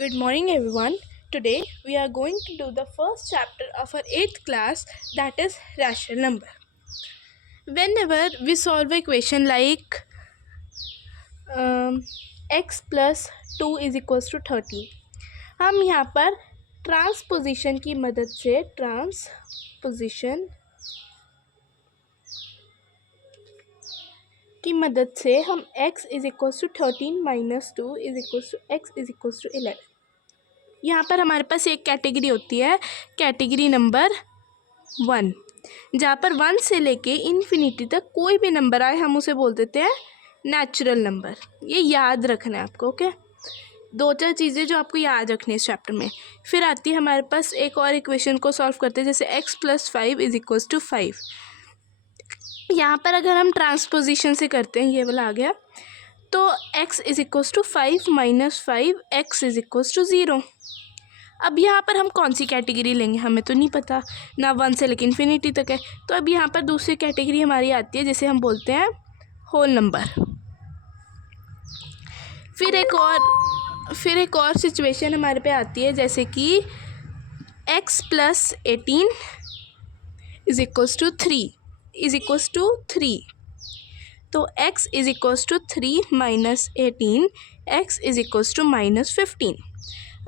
Good morning, everyone. Today we are going to do the first chapter of our 8th class, that is rational number. Whenever we solve a equation like x plus 2 is equals to 13, हम यहाँ पर transposition की मदद से हम x is equals to 13 minus 2 is equals to x is equals to 11। यहाँ पर हमारे पास एक कैटेगरी होती है, कैटेगरी नंबर 1, जहाँ पर 1 से लेके इन्फिनिटी तक कोई भी नंबर आए हम उसे बोल देते हैं नेचुरल नंबर। ये याद रखना है आपको, ओके। 2-4 चीज़ें जो आपको याद रखनी है इस चैप्टर में। फिर आती है हमारे पास एक और इक्वेशन को सॉल्व करते हैं, जैसे x + 5 इज इक्वल्स टू 5। यहाँ पर अगर हम ट्रांसपोजिशन से करते हैं, ये वाला आ गया, तो x is equals to 5 minus 5 x is equals to 0। अब यहाँ पर हम कौन सी कैटेगरी लेंगे हमें तो नहीं पता, ना 1 से लेकर इन्फिनिटी तक है। तो अब यहाँ पर दूसरी कैटेगरी हमारी आती है, जिसे हम बोलते हैं होल नंबर। फिर एक और सिचुएशन हमारे पे आती है, जैसे कि x + 18 इज इक्वल्स टू 3 तो x is equals to 3 minus 18 x is equals to -15।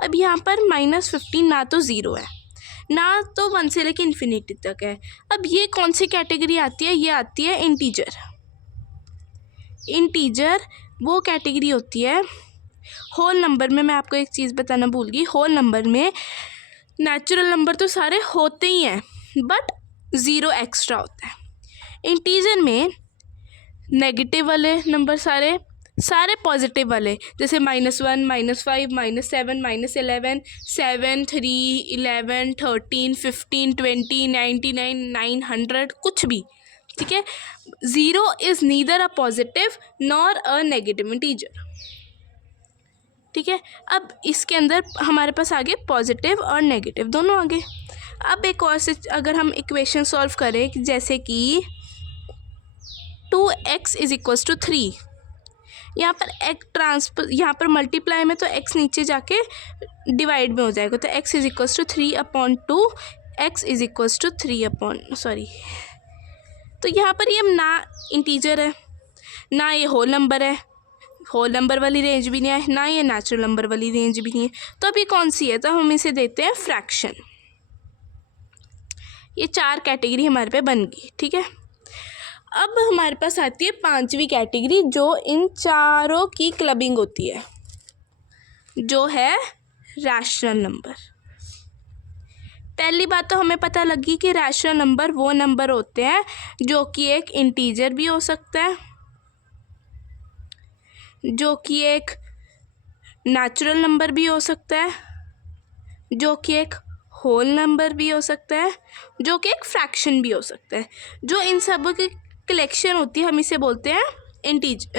अब यहाँ पर -15 ना तो 0 है, ना तो 1 से लेकर इन्फिनिटी तक है। अब ये कौन सी कैटेगरी आती है? ये आती है इंटीजर वो कैटेगरी होती है। होल नंबर में मैं आपको एक चीज़ बताना भूल गई, होल नंबर में नेचुरल नंबर तो सारे होते ही हैं, बट 0 एक्स्ट्रा होता है। इंटीजर में नेगेटिव वाले नंबर सारे पॉजिटिव वाले, जैसे -1 -5 -7 -11 7 3 11 13 15 20 99 900 कुछ भी, ठीक है। 0 is neither a positive nor a negative integer, ठीक है। अब इसके अंदर हमारे पास आगे पॉजिटिव और नेगेटिव दोनों आगे। अब एक और से अगर हम इक्वेशन सॉल्व करें, जैसे कि 2x इज इक्वल्स टू 3, यहाँ पर यहाँ पर मल्टीप्लाई में तो x नीचे जाके डिवाइड में हो जाएगा, तो x is equals to 3/2 x is equals to 3 तो यहाँ पर ये ना इंटीजर है, ना ये होल नंबर है, होल नंबर वाली रेंज भी नहीं है, ना ये नेचुरल नंबर वाली रेंज भी नहीं है। तो अभी कौन सी है? तो हम इसे देते हैं फ्रैक्शन। ये 4 कैटेगरी हमारे पे बन गई, ठीक है। अब हमारे पास आती है 5वीं कैटेगरी, जो इन चारों की क्लबिंग होती है, जो है रैशनल नंबर। पहली बात तो हमें पता लगी कि रैशनल नंबर वो नंबर होते हैं जो कि एक इंटीजर भी हो सकता है, जो कि एक नेचुरल नंबर भी हो सकता है, जो कि एक होल नंबर भी हो सकता है, जो कि एक फ्रैक्शन भी हो सकता है। जो इन सब की कलेक्शन होती है हम इसे बोलते हैं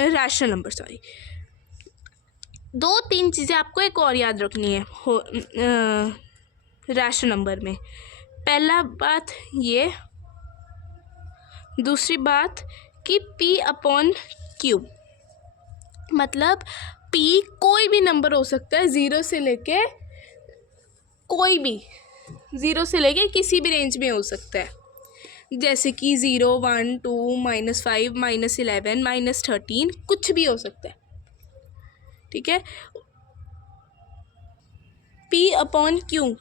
रैशनल नंबर। 2-3 चीज़ें आपको एक और याद रखनी है रैशनल नंबर में। पहला बात ये, दूसरी बात कि P/Q, मतलब P कोई भी नंबर हो सकता है, 0 से लेके किसी भी रेंज में हो सकता है, जैसे कि 0 1 2 -5 -11 -13 कुछ भी हो सकता है, ठीक है। P/Q,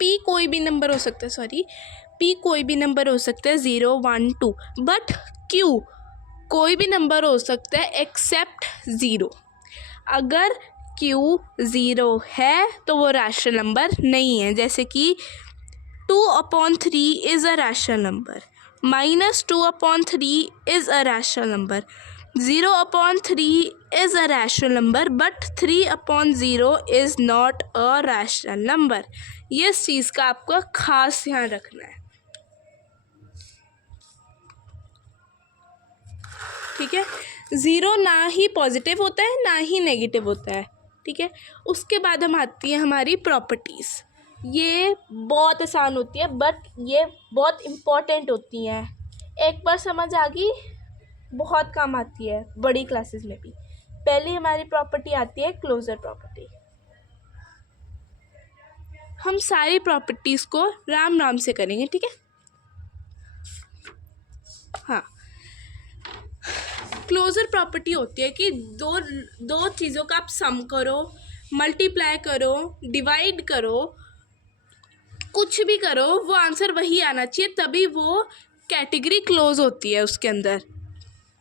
P कोई भी नंबर हो सकता है, P कोई भी नंबर हो सकता है 0 1 2, बट Q कोई भी नंबर हो सकता है एक्सेप्ट 0। अगर Q 0 है तो वो रैशनल नंबर नहीं है, जैसे कि 2/3 is a rational number, -2/3 is a rational number, 0/3 is a rational number, but 3/0 is not a rational number. ये इस चीज़ का आपको खास ध्यान रखना है, ठीक है। 0 ना ही पॉजिटिव होता है ना ही नेगेटिव होता है, ठीक है। उसके बाद हम आती है हमारी प्रॉपर्टीज़। ये बहुत आसान होती है, बट ये बहुत इम्पॉर्टेंट होती हैं। एक बार समझ आ गई बहुत काम आती है बड़ी क्लासेस में भी। पहली हमारी प्रॉपर्टी आती है क्लोजर प्रॉपर्टी। हम सारी प्रॉपर्टीज़ को राम राम से करेंगे, ठीक है। हाँ, क्लोजर प्रॉपर्टी होती है कि दो चीज़ों का आप सम करो, मल्टीप्लाई करो, डिवाइड करो, कुछ भी करो, वो आंसर वही आना चाहिए, तभी वो कैटेगरी क्लोज होती है उसके अंदर,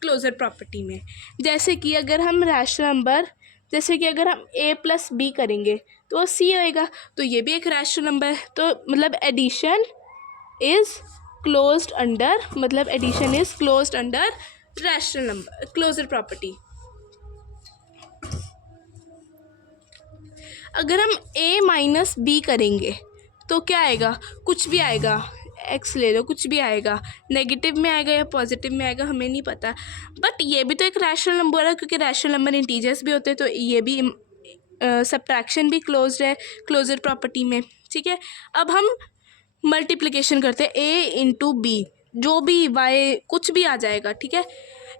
क्लोजर प्रॉपर्टी में। जैसे कि अगर हम रैशनल नंबर, जैसे कि अगर हम a + b करेंगे तो वो c होएगा, तो ये भी एक रैशनल नंबर है। तो मतलब एडिशन इज़ क्लोज्ड अंडर, मतलब addition is closed under rational number closure property. अगर हम a - b करेंगे तो क्या आएगा, कुछ भी आएगा, x ले लो, कुछ भी आएगा, नेगेटिव में आएगा या पॉजिटिव में आएगा हमें नहीं पता, बट ये भी तो एक रैशनल नंबर है, क्योंकि रैशनल नंबर इंटीजर्स भी होते हैं, तो ये भी सब्ट्रैक्शन भी क्लोज्ड है क्लोजर प्रॉपर्टी में, ठीक है। अब हम मल्टीप्लिकेशन करते हैं a × b, जो भी y कुछ भी आ जाएगा, ठीक है।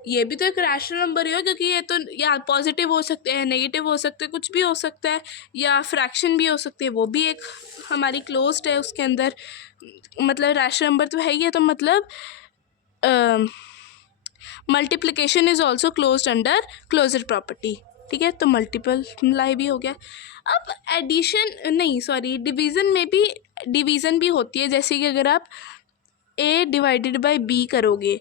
ये भी तो एक रैशनल नंबर ही है, क्योंकि ये तो या पॉजिटिव हो सकते हैं, नेगेटिव हो सकते हैं, कुछ भी हो सकता है, या फ्रैक्शन भी हो सकते हैं, वो भी एक हमारी क्लोज्ड है उसके अंदर, मतलब रैशनल नंबर तो है ही है, तो मतलब multiplication is also closed under closure property, ठीक है। तो मल्टीप्लाई भी हो गया। अब एडिशन नहीं, सॉरी, डिवीज़न में भी डिवीज़न भी होती है, जैसे कि अगर आप a / b करोगे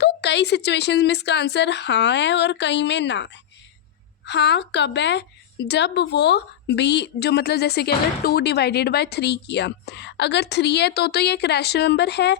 तो कई सिचुएशंस में इसका आंसर हाँ है और कई में ना है। हाँ कब है, जब वो b जो मतलब जैसे कि अगर 2 / 3 किया, अगर 3 है तो ये एक रैशनल नंबर है,